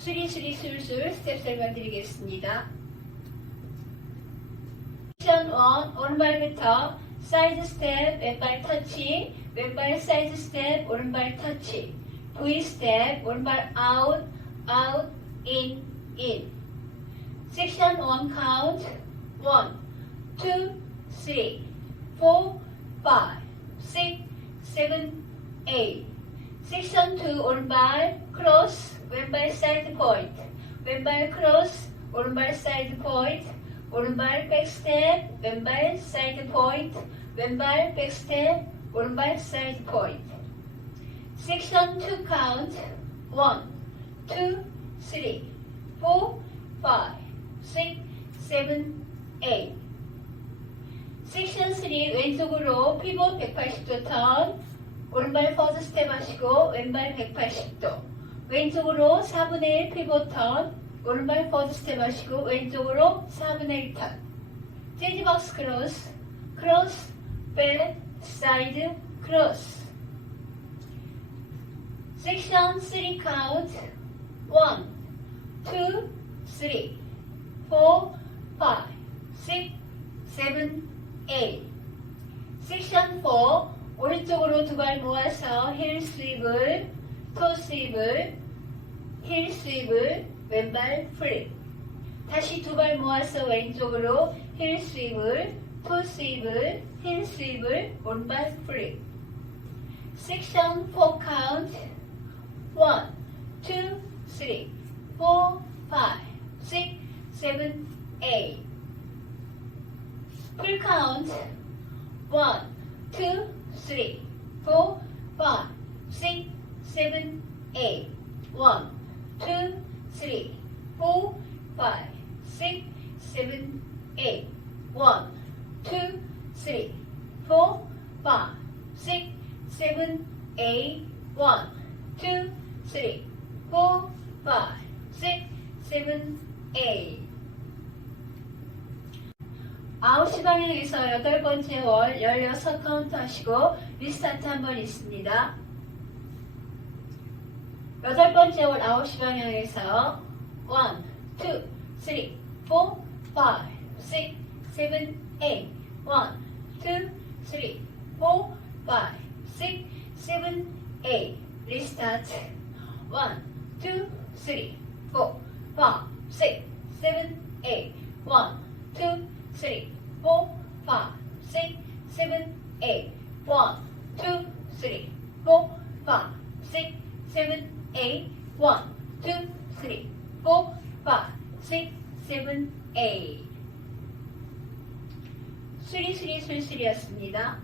수리수리술술 스텝 설명드리겠습니다. 섹션 1 오른발부터 사이드 스텝 왼발 터치, 왼발 사이드 스텝 오른발 터치, V 스텝 오른발 아웃, 아웃, 인, 인. 섹션 1 카운트 1, 2, 3, 4, 5, 6, 7, 8. 섹션 2 오른발 크로스, 왼발 사이드 포인트, 왼발 크로스, 오른발 사이드 포인트, 오른발 백스텝, 왼발 사이드 포인트, 왼발 백스텝, 오른발 사이드 포인트. 섹션 2 카운트 1, 2, 3, 4, 5, 6, 7, 8. 섹션 3 왼쪽으로 피봇 180도 턴, 오른발 퍼드 스텝 하시고 왼발 180도, 왼쪽으로 4분의 1 피봇 턴, 오른발 퍼드 스텝 하시고 왼쪽으로 4분의 1 턴. 체인지박스 크로스, 크로스, 백, 사이드, 크로스. 섹션 3 카운트 1, 2, 3, 4, 5, 6, 7, 8. 섹션 4 오른쪽으로 두 발 모아서 힐 스윕을, 토 스윕을, 힐 스윕을, 왼발 플립. 다시 두 발 모아서 왼쪽으로 힐 스윕을, 토 스윕을, 힐 스윕을, 오른발 플립. 섹션 4 카운트 1, 2, 3, 4, 5, 6, 7, 8. 풀 카운트 1, 2, 3, 4, 5, 6, 7, 8. 1, 2, 3, 4, 5, 6, 7, 8. 1, 2, 3, 4, 5, 6, 7, 8. 1, 2, 3, 4, 5, 6, 7, 8. 9시 방향에서 8번째 월 16카운트 하시고 리스타트 한번 있습니다. 8번째 월 9시 방향에서 1, 2, 3, 4, 5, 6, 7, 8. 1, 2, 3, 4, 5, 6, 7, 8. 리스타트. 1, 2, 3, 4, 5, 6, 7, 8. 1, 2, 3, 4, 5, 6, 7, 8. 1, 2, 3, 4, 5, 6, 7, 8. 1, 2, 3, 4, 5, 6, 7, 8. 수리수리술술이었습니다.